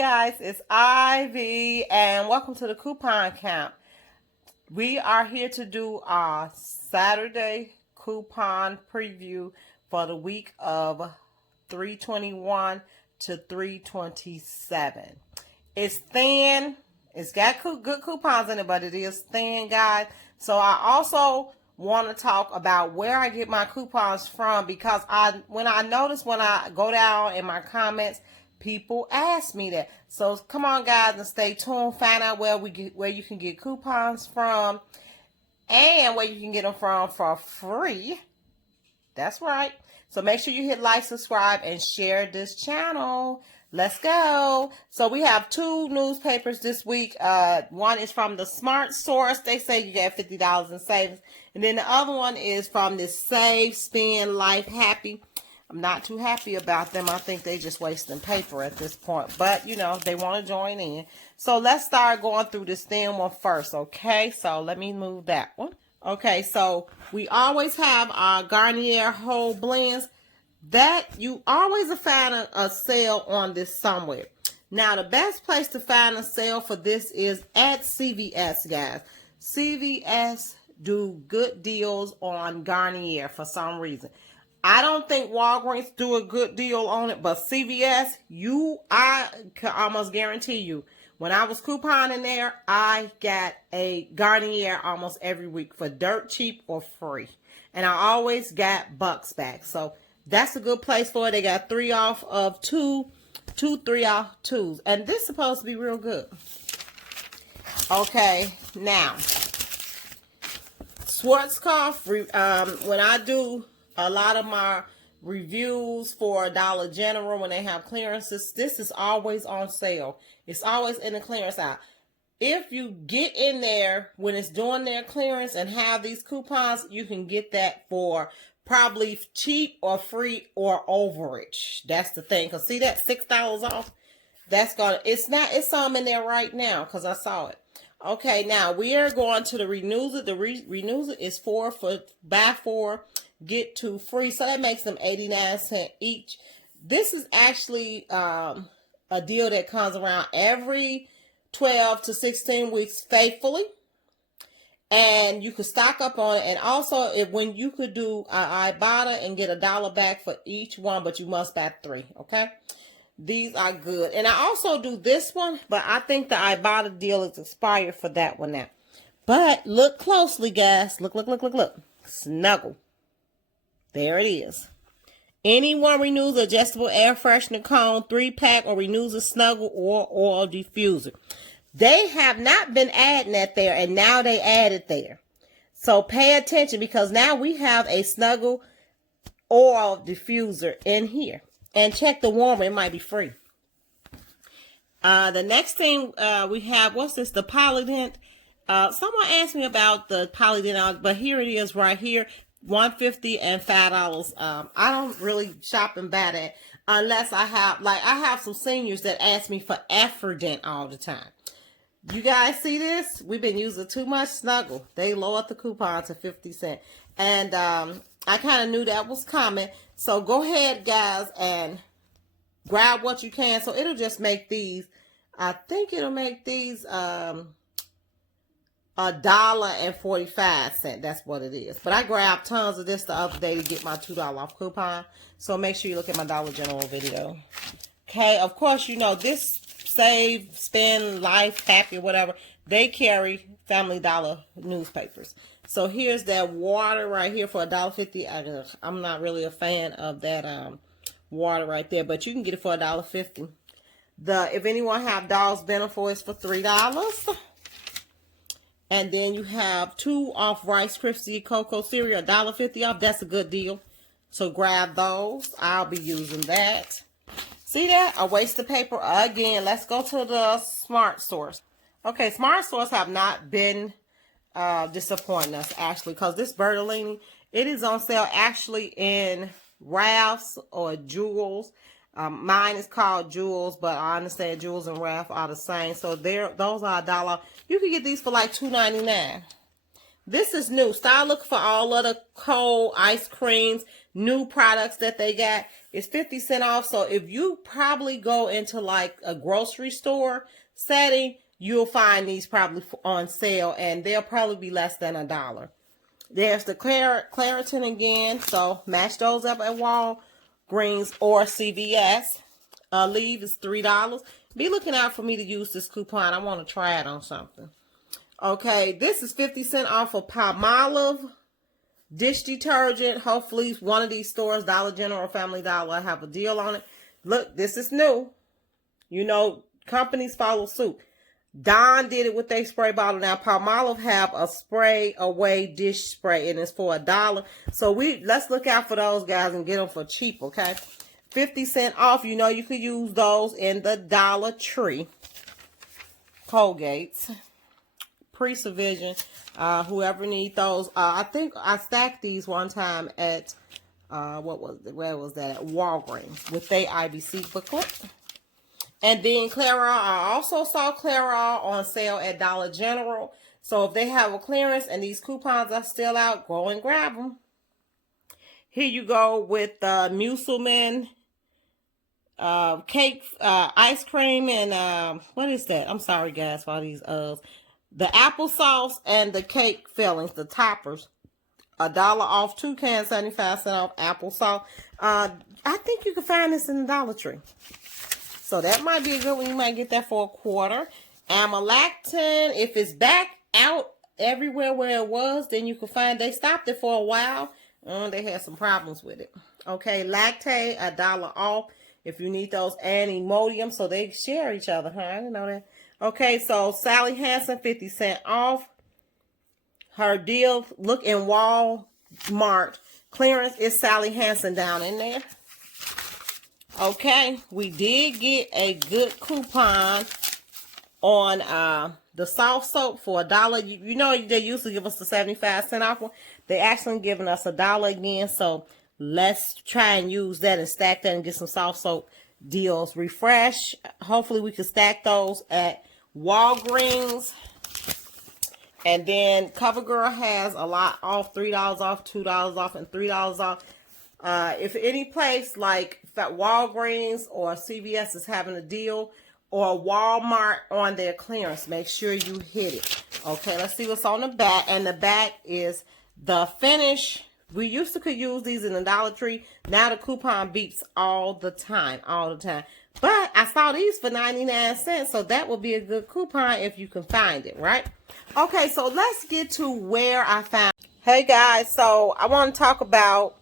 guys, it's Ivy and welcome to the coupon camp. We are here to do our Saturday coupon preview for the week of 3/21 to 3/27. It's thin. It's got good coupons in it, but it is thin, guys. So I also want to talk about where I get my coupons from, because when I go down in my comments, people ask me that. So come on, guys, and stay tuned. Find out where you can get coupons from and where you can get them from for free. That's right. So make sure you hit like, subscribe, and share this channel. Let's go. So we have two newspapers this week. One is from the Smart Source. They say you get $50 in savings. And then the other one is from this Save, Spend, Life Happy. I'm not too happy about them. I think they just wasting paper at this point. But, you know, they want to join in. So let's start going through this thin one first, okay? So let me move that one. Okay, so we always have our Garnier whole blends. That you always find a sale on this somewhere. Now, the best place to find a sale for this is at CVS, guys. CVS do good deals on Garnier for some reason. I don't think Walgreens do a good deal on it, but CVS, I can almost guarantee you, when I was couponing there, I got a Garnier almost every week for dirt cheap or free. And I always got bucks back. So that's a good place for it. They got 3 off of 2, 3 off 2s. And this is supposed to be real good. Okay, now, Schwarzkopf, when I do a lot of my reviews for Dollar General, when they have clearances, this is always on sale. It's always in the clearance aisle. If you get in there when it's doing their clearance and have these coupons, you can get that for probably cheap or free or overage. That's the thing. Cause see that $6 off? It's some in there right now because I saw it. Okay, now we are going to the Renewal. The Renewal is 4 for buy 4, get 2 free. So that makes them 89 cents each. This is actually a deal that comes around every 12 to 16 weeks faithfully. And you could stock up on it. And also, when you could do Ibotta and get $1 back for each one, but you must buy 3, okay? These are good. And I also do this one, but I think the Ibotta deal is expired for that one now. But look closely, guys. Look. Snuggle. There it is. Anyone renews adjustable air freshener cone, 3-pack, or renews a Snuggle or oil diffuser. They have not been adding that there, and now they added there. So pay attention, because now we have a Snuggle oil diffuser in here. And check the warmer, it might be free. The next thing we have, what's this? The Polydent. Someone asked me about the Polydent, but here it is right here. $150 and $5. I don't really shop and buy that unless I have some seniors that ask me for Efferdent all the time. You guys see this? We've been using too much Snuggle. They lowered the coupon to 50 cents. And I kind of knew that was coming. So go ahead, guys, and grab what you can. So it'll just make these, I think it'll make these $1.45. That's what it is. But I grabbed tons of this the other day to get my $2 off coupon. So make sure you look at my Dollar General video. Okay, of course, you know, this Save, Spend, Life, Happy, whatever, they carry Family Dollar newspapers. So here's that water right here for $1.50. I'm not really a fan of that water right there, but you can get it for $1.50. If anyone have Dogs Benefit, it's for $3. And then you have 2 off Rice Krispie Cocoa cereal, $1.50 off. That's a good deal. So grab those. I'll be using that. See that? A waste of paper again. Let's go to the Smart Source. Okay, Smart Source have not been disappointing us, actually, because this Bertolini, it is on sale actually in Ralph's or Jewel's. Mine is called Jewel's, but I understand Jewel's and Ralph are the same. So those are $1. You can get these for like $2.99. This is new. Start looking for all of the cold ice creams. new products that they got. It's 50 cents off. So if you probably go into like a grocery store setting, you'll find these probably on sale, and they'll probably be less than $1. There's the Claritin again. So match those up at Walgreens or CVS. Leave is $3. Be looking out for me to use this coupon. I want to try it on something. Okay, this is 50 cents off of Palmolive dish detergent. Hopefully one of these stores, Dollar General or Family Dollar, have a deal on it. Look, this is new. You know, companies follow suit. Dawn did it with their spray bottle. Now Palmolive have a spray away dish spray, and it's for $1. So let's look out for those guys and get them for cheap, okay? 50 cents off. You know, you could use those in the Dollar Tree. Colgate's. Pre-Vision. Whoever need those. I think I stacked these one time at, where was that? At Walgreens with their IBC booklet. And then Clairol. I also saw Clairol on sale at Dollar General. So if they have a clearance and these coupons are still out, go and grab them. Here you go with Muselman cake, ice cream, and what is that? I'm sorry, guys, for all these the applesauce and the cake fillings, the toppers. $1 off, 2 cans, 75 cents off applesauce. I think you can find this in the Dollar Tree. So that might be a good one. You might get that for $1. Amylactin, if it's back out everywhere where it was, then you can find, they stopped it for a while. They had some problems with it. Okay, Lactate, $1 off if you need those, and Imodium, so they share each other, huh? I didn't know that. Okay, so Sally Hansen, 50 cents off. Her deal, look in Walmart. Clearance is Sally Hansen down in there. Okay, we did get a good coupon on the soft soap for $1. You know, they usually give us the 75 cent off one. They actually giving us $1 again, so let's try and use that and stack that and get some soft soap deals. Refresh. Hopefully we can stack those at Walgreens. And then CoverGirl has a lot off, $3 off, $2 off, and $3 off. If any place like Walgreens or CVS is having a deal, or Walmart on their clearance, make sure you hit it. Okay, let's see what's on the back. And the back is the finish. We used to could use these in the Dollar Tree. Now the coupon beeps all the time. But I saw these for 99 cents, so that would be a good coupon if you can find it, right? Okay, so let's get to where I found. Hey guys, so I want to talk about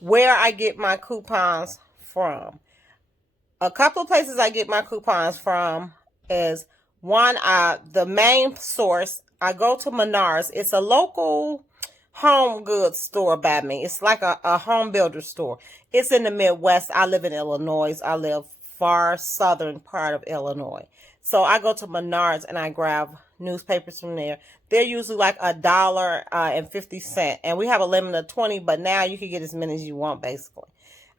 where I get my coupons from. A couple of places I get my coupons from is one, the main source. I go to Menards. It's a local home goods store by me. It's like a home builder store. It's in the Midwest. I live in Illinois. I live far southern part of Illinois. So I go to Menards and I grab newspapers from there. They're usually like $1.50, and we have a limit of 20, but now you can get as many as you want basically.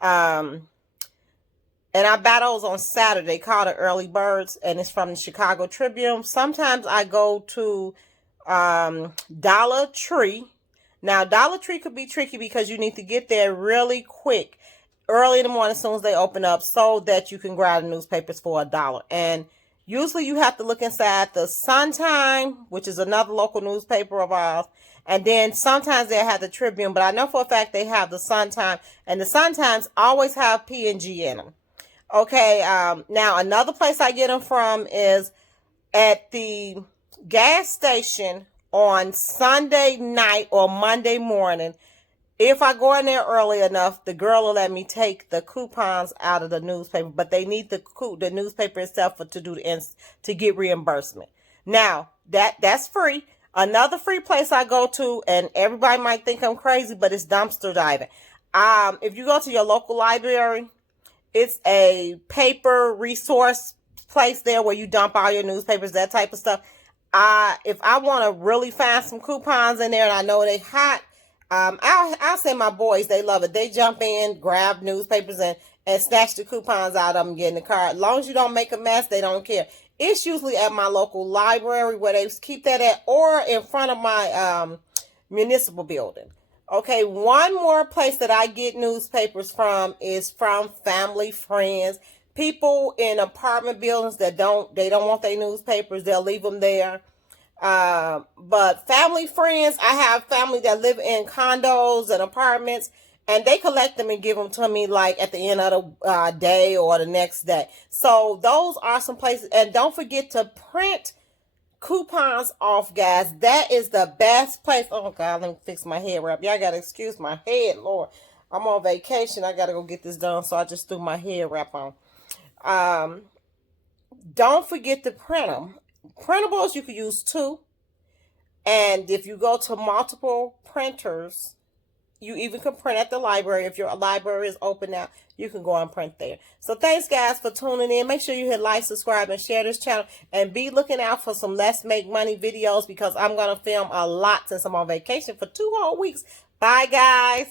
And I buy those on Saturday, called the Early Birds, and it's from the Chicago Tribune. Sometimes I go to Dollar Tree. Now, Dollar Tree could be tricky because you need to get there really quick, early in the morning, as soon as they open up, so that you can grab the newspapers for $1. And usually you have to look inside the Sun Time, which is another local newspaper of ours. And then sometimes they have the Tribune, but I know for a fact they have the Sun Time. And the Sun Times always have P&G in them. Okay, now another place I get them from is at the gas station on Sunday night or Monday morning. If I go in there early enough, the girl will let me take the coupons out of the newspaper, but they need the newspaper itself to get reimbursement. Now, that's free. Another free place I go to, and everybody might think I'm crazy, but it's dumpster diving. If you go to your local library, it's a paper resource place there where you dump all your newspapers, that type of stuff. If I want to really find some coupons in there and I know they hot, I'll send my boys. They love it. They jump in, grab newspapers, and snatch the coupons out of them, get in the car. As long as you don't make a mess, they don't care. It's usually at my local library where they keep that at, or in front of my municipal building. Okay, one more place that I get newspapers from is from family, friends, people in apartment buildings that don't want their newspapers. They'll leave them there. But family, friends, I have family that live in condos and apartments, and they collect them and give them to me like at the end of the day or the next day. So those are some places. And don't forget to print coupons off, guys. That is the best place. Oh God, let me fix my head wrap. Y'all gotta excuse my head, Lord. I'm on vacation. I gotta go get this done, so I just threw my head wrap on. Um, don't forget to print them. Printables, you can use two. And if you go to multiple printers, you even can print at the library. If your library is open now, you can go and print there. So thanks, guys, for tuning in. Make sure you hit like, subscribe, and share this channel. And be looking out for some Let's Make Money videos because I'm going to film a lot since I'm on vacation for 2 whole weeks. Bye, guys.